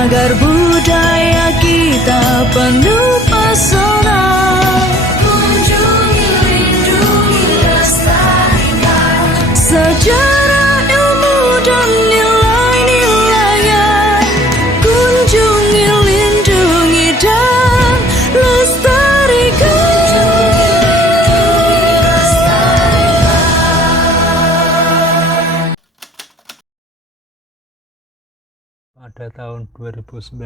agar budaya kita penuh pesona. Kunjungi, lindungi, lestarikan sejarah, ilmu dan nilai-nilainya. Kunjungi, lindungi dan lestarikan. Pada tahun 2019,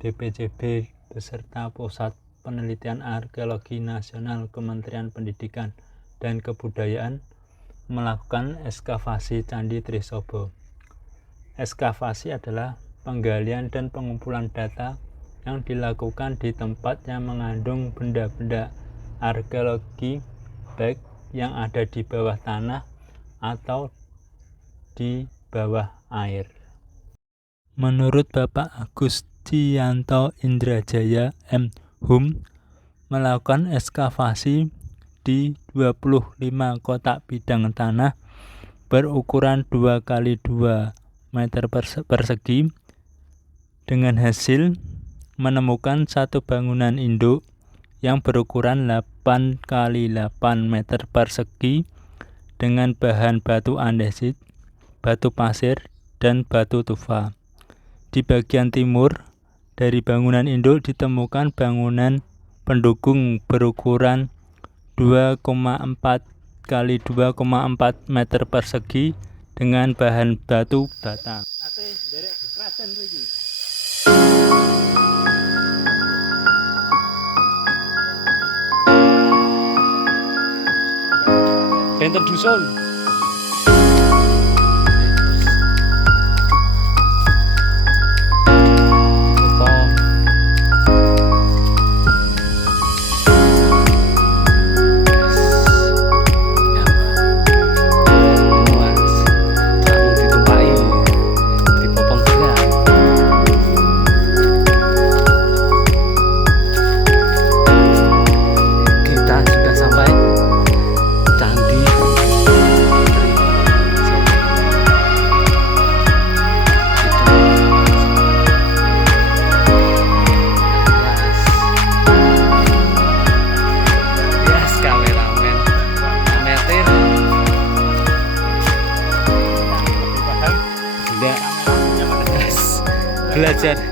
BPJB beserta Pusat Penelitian Arkeologi Nasional Kementerian Pendidikan dan Kebudayaan melakukan ekskavasi Candi Trisobo. Ekskavasi adalah penggalian dan pengumpulan data yang dilakukan di tempat yang mengandung benda-benda arkeologi, baik yang ada di bawah tanah atau di bawah air. Menurut Bapak Agustianto Indrajaya M.Hum, melakukan ekskavasi di 25 kotak bidang tanah berukuran 2 kali 2 meter persegi dengan hasil menemukan satu bangunan induk yang berukuran 8 kali 8 meter persegi dengan bahan batu andesit, batu pasir, dan batu tufa. Di bagian timur dari bangunan induk ditemukan bangunan pendukung berukuran 2,4 kali 2,4 meter persegi dengan bahan batu bata. Benten dusun.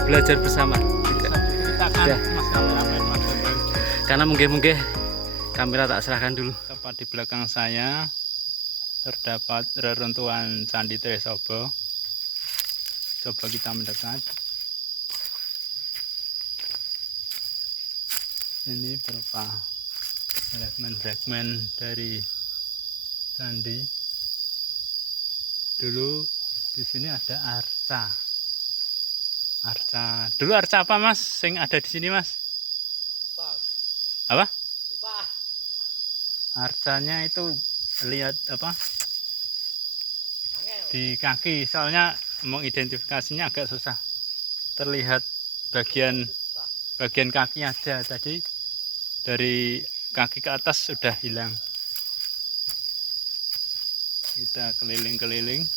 belajar bersama tidak. Karena mungkin kamera tak serahkan dulu. Tepat di belakang saya terdapat reruntuhan Candi Trisobo. Coba kita mendekat. Ini berupa fragmen-fragmen dari candi. Dulu di sini ada arca. Dulu arca apa, Mas? Sing ada di sini, Mas? Lupa. Apa? Lupa. Arcanya itu lihat apa? Angel. Di kaki, soalnya mengidentifikasinya agak susah. Terlihat bagian kaki aja tadi. Dari kaki ke atas sudah hilang. Kita keliling-keliling.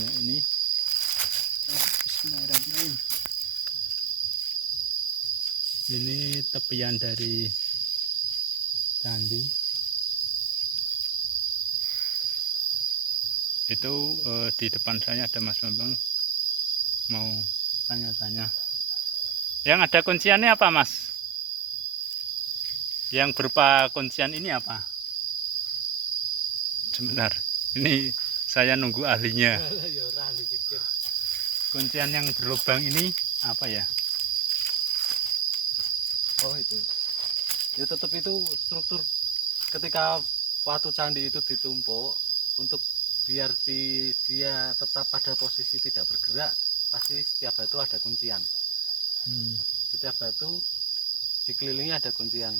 Nah, ini Bismillahirrahmanirrahim. Ini tepian dari candi. Itu di depan saya ada Mas Bambang mau tanya-tanya. Yang ada kunciannya apa, Mas? Yang berupa kuncian ini apa? Sebentar, ini saya nunggu ahlinya. Kuncian yang berlubang ini apa ya? Oh, itu. Ya tetap itu struktur ketika batu candi itu ditumpuk untuk biar dia tetap pada posisi tidak bergerak, pasti setiap batu ada kuncian. Setiap batu dikelilingi ada kuncian.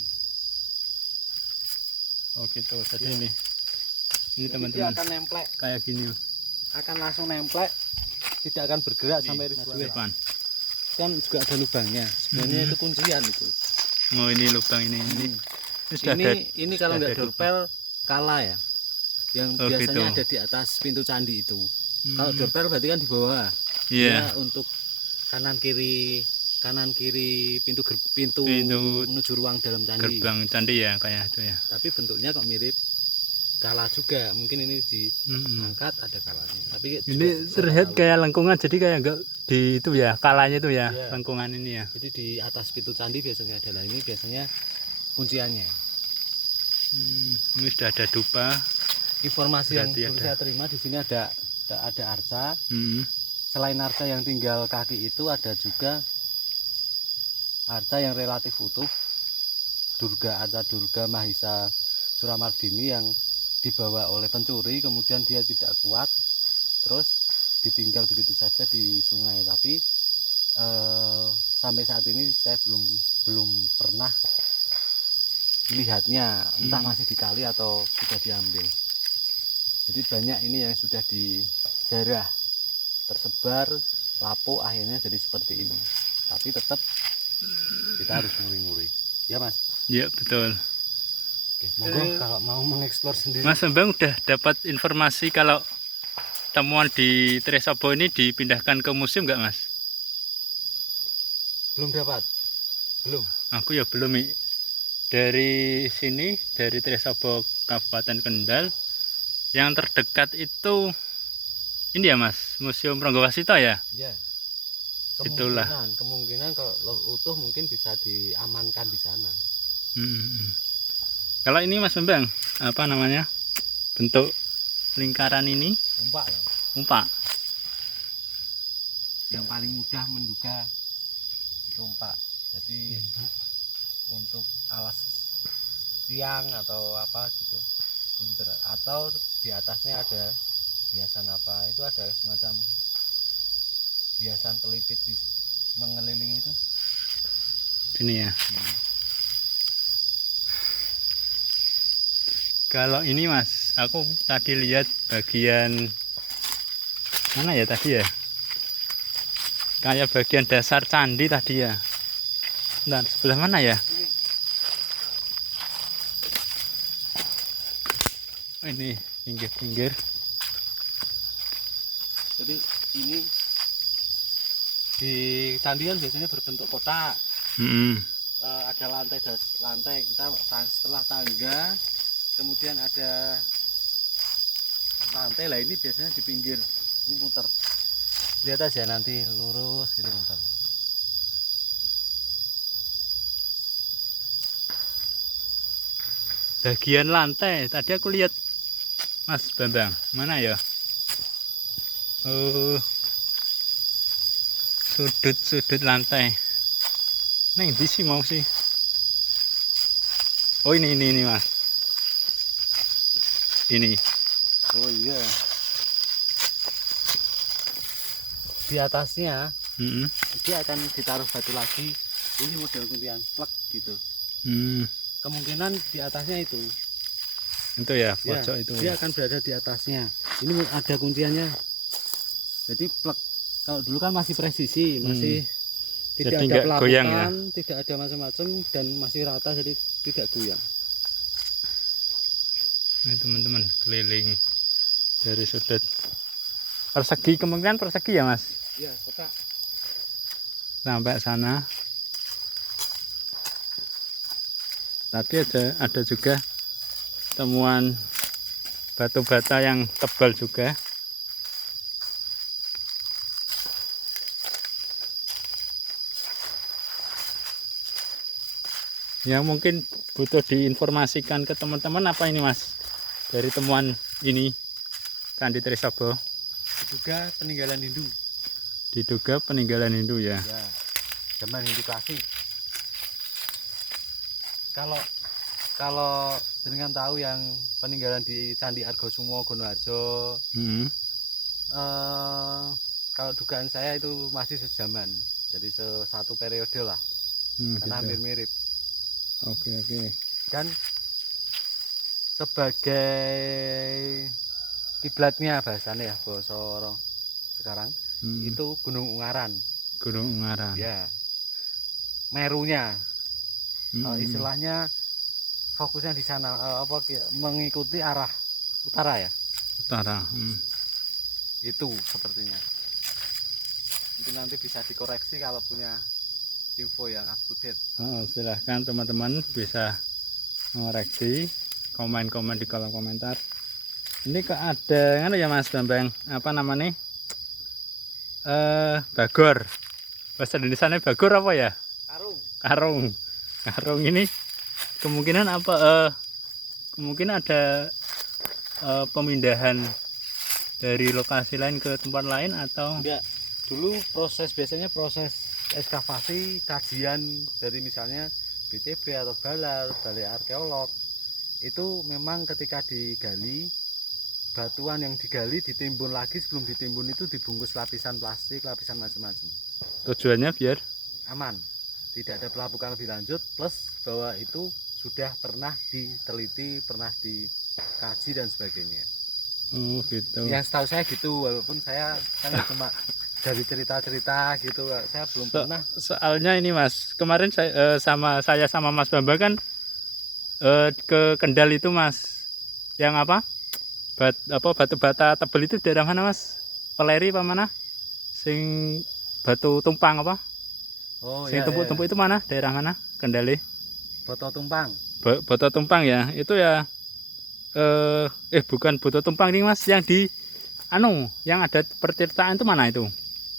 Oh gitu. Jadi Ya. ini teman-teman akan nemplek, kayak gini. akan langsung nemplek, tidak akan bergerak sampai ribuan. Depan. Kan juga ada lubangnya. Sebenarnya itu kuncian itu. Oh, ini lubang ini. Ini kalau nggak dorpel kalah ya. Yang biasanya gitu. ada di atas pintu candi itu. Kalau doorbell berarti kan di bawah. Iya. Dia untuk kanan kiri pintu Pintu menuju ruang dalam candi. gerbang candi ya kayak itu ya. Tapi bentuknya kok mirip kala juga. Mungkin ini diangkat ada kalanya. Tapi Ini juga terlihat tahu. kayak lengkungan, jadi kayak enggak di itu ya, kalanya itu ya, Iya. lengkungan ini ya. Jadi di atas pintu candi biasanya adalah ini biasanya kunciannya. Ini sudah ada dupa. Informasi yang Berarti belum ada. saya terima di sini ada arca. Hmm. Selain arca yang tinggal kaki itu ada juga arca yang relatif utuh. Arca Durga Mahisa Suramardini yang dibawa oleh pencuri, kemudian dia tidak kuat, terus ditinggal begitu saja di sungai. Tapi sampai saat ini saya belum pernah melihatnya, entah masih di kali atau sudah diambil. Jadi banyak ini yang sudah dijarah, tersebar, lapuk, akhirnya jadi seperti ini. Tapi tetap kita harus nguri-nguri, ya Mas. Iya betul. Oke, monggo kalau mau mengeksplor sendiri. Mas Bambang udah dapat informasi kalau temuan di Tresabo ini dipindahkan ke museum nggak Mas? Belum dapat, belum. Aku ya belum. Dari sini, dari Tresabo Kabupaten Kendal, yang terdekat itu ini ya Mas, Museum Pronggowasito ya? Ya. Itulah. Kemungkinan kalau utuh mungkin bisa diamankan di sana. Kalau ini Mas Bambang, apa namanya? Bentuk lingkaran ini Umpak loh. umpak. Yang paling mudah menduga itu umpak. Jadi untuk alas tiang atau apa gitu, bundar, atau di atasnya ada hiasan apa, itu ada semacam hiasan pelipit di mengelilingi itu. Ini ya. Kalau ini Mas, aku tadi lihat bagian mana ya tadi ya? Kayak bagian dasar candi tadi ya. Bentar, sebelah mana ya? Oh, ini pinggir-pinggir. Jadi ini di candi kan biasanya berbentuk kotak. Ada lantai kita setelah tangga, kemudian ada lantai lah, ini biasanya di pinggir ini muter, lihat aja nanti lurus gitu muter. Bagian lantai tadi aku lihat Mas Bambang, mana ya? Oh, sudut lantai. Neng di sih mau sih. Oh ini Mas. Ini. Oh iya, di atasnya dia akan ditaruh batu lagi, ini model kuntian plek gitu. Kemungkinan di atasnya itu Itu ya, ya, pojok itu. dia Ya. akan berada di atasnya. Ini ada kunciannya, jadi plek. Kalau dulu kan masih presisi, masih tidak Jadi ada nggak pelapukan, goyang ya? tidak ada macam-macam, dan masih rata, jadi tidak goyang. Ini teman-teman keliling dari sudut persegi, kemungkinan persegi ya Mas. Iya, kotak. Sampai sana. Tapi ada juga temuan batu bata yang tebal juga. Yang mungkin butuh diinformasikan ke teman-teman apa ini Mas? Dari temuan ini Candi Tresabo. Diduga peninggalan Hindu. Diduga peninggalan Hindu ya. Ya, zaman Hindu klasik. Kalau jenengan tahu yang peninggalan di Candi Argosumo Gonoharjo, kalau dugaan saya itu masih sejaman, jadi satu periode lah, karena Gitu. hampir mirip. Oke. Dan sebagai kiblatnya bahasanya ya, bahasa orang sekarang itu Gunung Ungaran. Gunung Ungaran. Ya, Merunya. Istilahnya fokusnya di sana, mengikuti arah utara ya. Utara. itu sepertinya. Mungkin nanti bisa dikoreksi kalau punya info yang up to date. Silahkan teman-teman bisa mengoreksi, komen-komen di kolom komentar. Ini kok ada kan ya Mas Bambang, apa namanya? Bagor. Bahasa Indonesianya bagor apa ya? Karung ini kemungkinan apa? Kemungkinan ada pemindahan dari lokasi lain ke tempat lain atau Enggak. Dulu biasanya proses ekskavasi, kajian dari misalnya BCB atau balai arkeolog, itu memang ketika digali, batuan yang digali ditimbun lagi, sebelum ditimbun itu dibungkus lapisan plastik, lapisan macam-macam. tujuannya biar Aman, tidak ada pelapukan lebih lanjut, plus bahwa itu sudah pernah diteliti, pernah dikaji dan sebagainya. gitu. Yang setahu saya gitu, walaupun saya kan cuma dari cerita-cerita gitu, saya belum pernah. Soalnya ini Mas, kemarin saya sama Mas Bambang kan ke Kendal itu Mas, yang apa batu bata tebel itu daerah mana Mas? Peleri apa mana? Sing batu tumpang apa? Oh Sing ya, tumpuk-tumpuk itu mana? Daerah mana? Kendali? Boto Tumpang. Batu tumpang ya, itu ya. Bukan batu tumpang nih Mas, yang di yang ada perceritaan itu mana itu?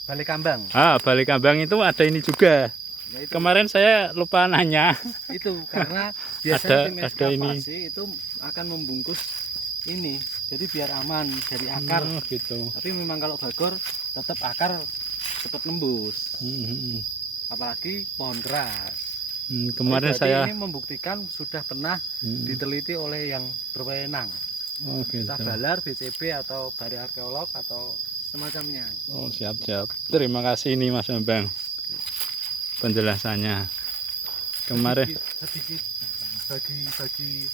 Balai Kambang. Balai Kambang itu ada ini juga. Ya, itu, Kemarin saya lupa nanya. itu karena biasanya tim ada ekskavasi itu akan membungkus ini, jadi biar aman dari akar. Gitu. Tapi memang kalau bagor tetap akar cepat nembus, apalagi pohon keras. Kemarin Berarti saya ini membuktikan sudah pernah diteliti oleh yang berwenang, gitu. entah balar, BCB atau balai arkeolog atau semacamnya. Siap. Terima kasih ini Mas Bambang penjelasannya. Kemarin sedikit bagi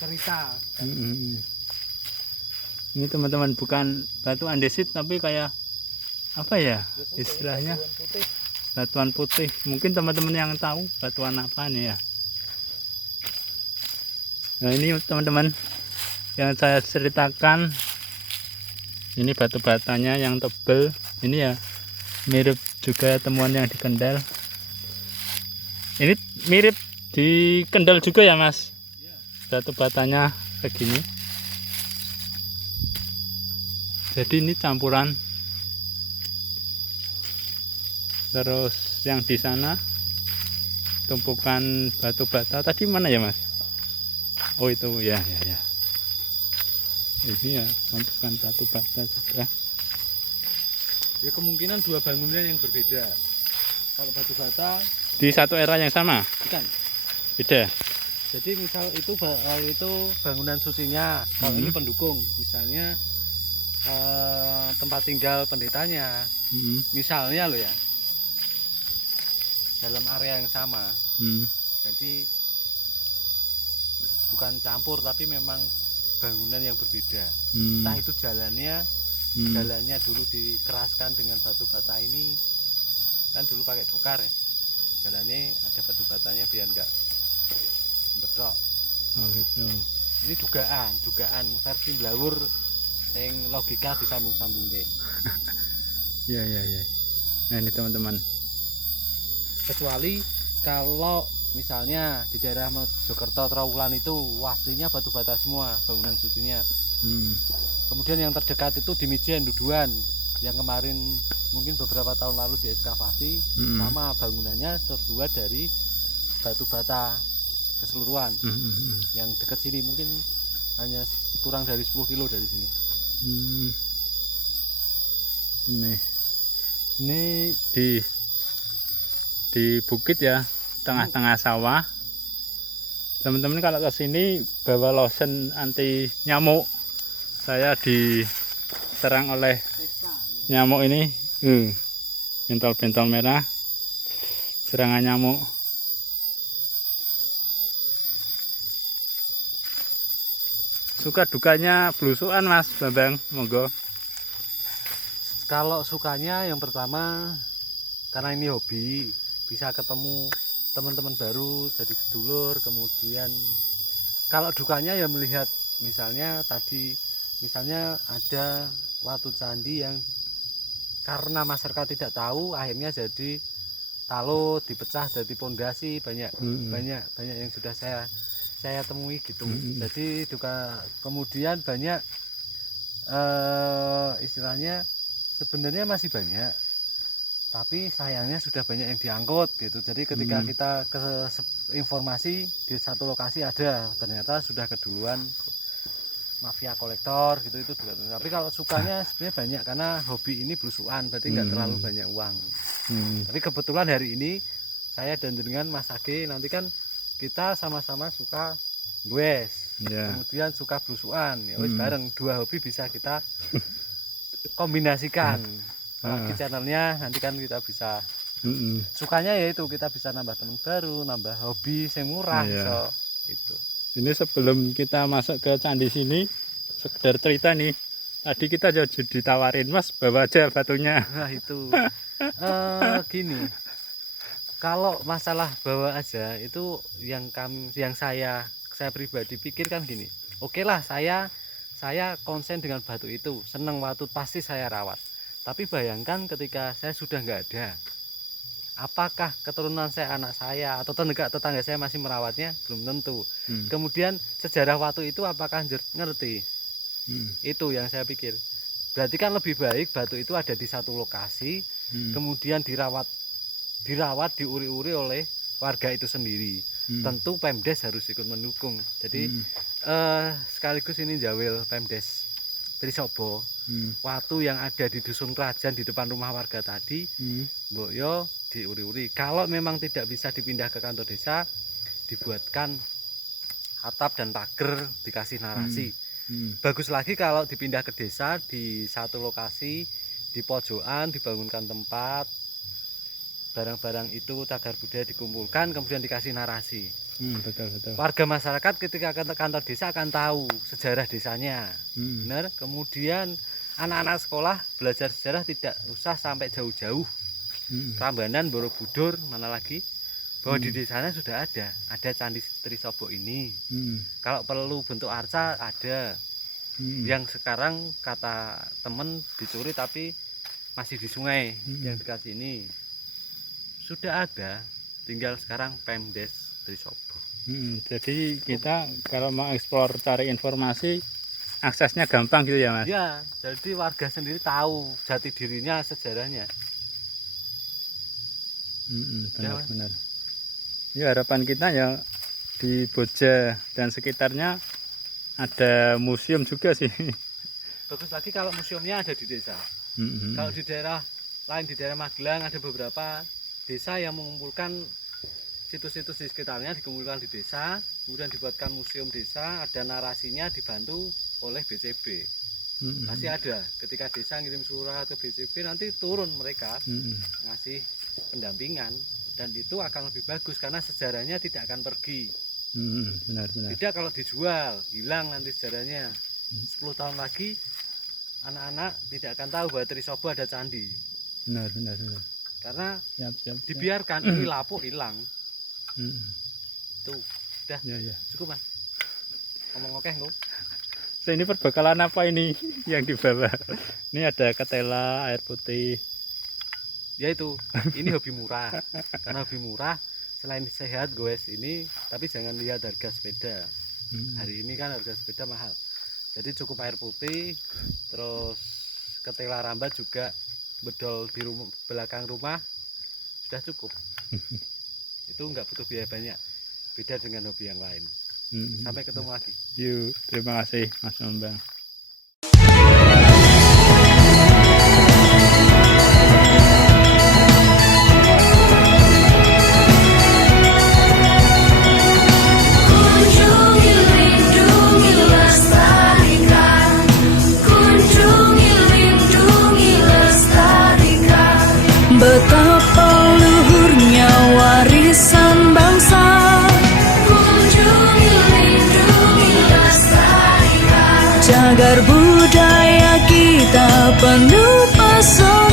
cerita. Ini teman-teman bukan batu andesit tapi kayak apa ya istilahnya, batuan putih. Mungkin teman-teman yang tahu batuan apa nih ya. Nah ini teman-teman yang saya ceritakan, ini batu batanya yang tebel. Ini ya mirip juga temuan yang di Kendal. Ini mirip di Kendal juga ya Mas, batu batanya begini. Jadi ini campuran. Terus yang di sana tumpukan batu bata tadi mana ya Mas? Oh itu ya. Ini ya tumpukan batu bata juga. Ya kemungkinan dua bangunan yang berbeda. Kalau batu bata Di satu era yang sama? bukan. Beda. Jadi misal itu bangunan sucinya, kalau ini pendukung, misalnya tempat tinggal pendetanya, misalnya loh ya, dalam area yang sama. Jadi bukan campur tapi memang bangunan yang berbeda. Entah itu jalannya dulu dikeraskan dengan batu bata ini, kan dulu pakai dokar ya, jalannya ada batu batanya biar enggak bedok. Oh gitu. Ini dugaan versi blawur yang logika disambung-sambung ke. Ya. Nah ini teman-teman. Kecuali kalau misalnya di daerah Mojokerto Trawulan itu aslinya batu bata semua bangunan sucinya. Kemudian yang terdekat itu di Mijen Duduan yang kemarin mungkin beberapa tahun lalu diekskavasi, sama bangunannya terbuat dari batu bata keseluruhan. Yang dekat sini mungkin hanya kurang dari 10 kilo dari sini. Ini di bukit ya, tengah-tengah sawah. Teman-teman kalau ke sini bawa lotion anti nyamuk. Saya diserang oleh nyamuk ini, bentol-bentol merah, serangan nyamuk. Suka dukanya belusukan Mas Bambang, monggo. Kalau sukanya yang pertama karena ini hobi, bisa ketemu teman-teman baru, jadi sedulur. Kemudian kalau dukanya ya melihat misalnya tadi misalnya ada watu candi yang karena masyarakat tidak tahu akhirnya jadi talut, dipecah dari pondasi, banyak yang sudah saya temui gitu. Jadi juga kemudian banyak istilahnya sebenarnya masih banyak, tapi sayangnya sudah banyak yang diangkut gitu. Jadi ketika kita ke informasi di satu lokasi ada, ternyata sudah keduluan mafia kolektor gitu itu juga. Tapi kalau sukanya sebenarnya banyak karena hobi ini belusuan, berarti nggak terlalu banyak uang. Tapi kebetulan hari ini saya dan dengan Mas Age nanti kan kita sama-sama suka goes, kemudian suka belusuan, ya wis bareng, dua hobi bisa kita kombinasikan. Apalagi channelnya nanti kan kita bisa sukanya yaitu kita bisa nambah teman baru, nambah hobi yang murah, so itu. Ini sebelum kita masuk ke candi sini, sekedar cerita nih. Tadi kita jadi ditawarin, Mas, bawa aja batunya. Nah itu, gini. Kalau masalah bawa aja itu yang saya pribadi pikir kan gini. Oke lah, saya konsen dengan batu itu, seneng batu pasti saya rawat. Tapi bayangkan ketika saya sudah nggak ada, apakah keturunan saya, anak saya, atau tetangga saya masih merawatnya? Belum tentu. Kemudian sejarah watu itu apakah ngerti? Itu yang saya pikir. Berarti kan lebih baik batu itu ada di satu lokasi, kemudian dirawat, diuri-uri oleh warga itu sendiri. Tentu Pemdes harus ikut mendukung. Jadi sekaligus ini jawil Pemdes Trisobo. Watu yang ada di dusun kerajaan di depan rumah warga tadi, mbok yo diuri-uri. Kalau memang tidak bisa dipindah ke kantor desa, dibuatkan atap dan pagar, dikasih narasi. Bagus lagi kalau dipindah ke desa di satu lokasi, di pojokan dibangunkan tempat, barang-barang itu cagar budaya dikumpulkan, kemudian dikasih narasi. Betul. Warga masyarakat ketika ke kantor desa akan tahu sejarah desanya. Benar. Kemudian anak-anak sekolah belajar sejarah tidak usah sampai jauh-jauh. Prambanan, Borobudur, mana lagi, bahwa di desanya sudah ada Candi Trisobo ini. Kalau perlu bentuk arca ada. Yang sekarang kata temen dicuri tapi masih di sungai, yang dikasih ini sudah ada, tinggal sekarang Pemdes Trisobo. Jadi kita kalau mau eksplor cari informasi, aksesnya gampang gitu ya, Mas? Ya, jadi warga sendiri tahu jati dirinya, sejarahnya. Benar. Ya, harapan kita ya di Boja dan sekitarnya ada museum juga sih. Bagus lagi kalau museumnya ada di desa. Kalau di daerah lain, di daerah Magelang ada beberapa desa yang mengumpulkan situs-situs di sekitarnya, dikumpulkan di desa, kemudian dibuatkan museum desa, ada narasinya, dibantu oleh BCB. Masih ada, ketika desa ngirim surat ke BCB nanti turun mereka ngasih pendampingan, dan itu akan lebih bagus karena sejarahnya tidak akan pergi. Benar. Tidak kalau dijual, hilang nanti sejarahnya. 10 tahun lagi anak-anak tidak akan tahu bahwa Trisobo ada candi. Benar. Karena Siap. dibiarkan ini lapuk hilang. Tuh, udah. Ya. Cukup, Mas. Ngomong oke, Ngom. So, ini perbekalan apa ini yang dibawa? Ini ada ketela, air putih. Ya itu, ini hobi murah. Karena hobi murah, selain sehat goes ini, tapi jangan lihat harga sepeda. Hari ini kan harga sepeda mahal. Jadi cukup air putih, terus ketela rambat juga bedol di belakang rumah sudah cukup. Itu nggak butuh biaya banyak, beda dengan hobi yang lain. Sampai ketemu lagi. Yuk, terima kasih Mas Bambang. Betapa luhurnya warisan bangsa. Kunjungi, lindungi, lestarikan. Cagar budaya kita penuh pesona.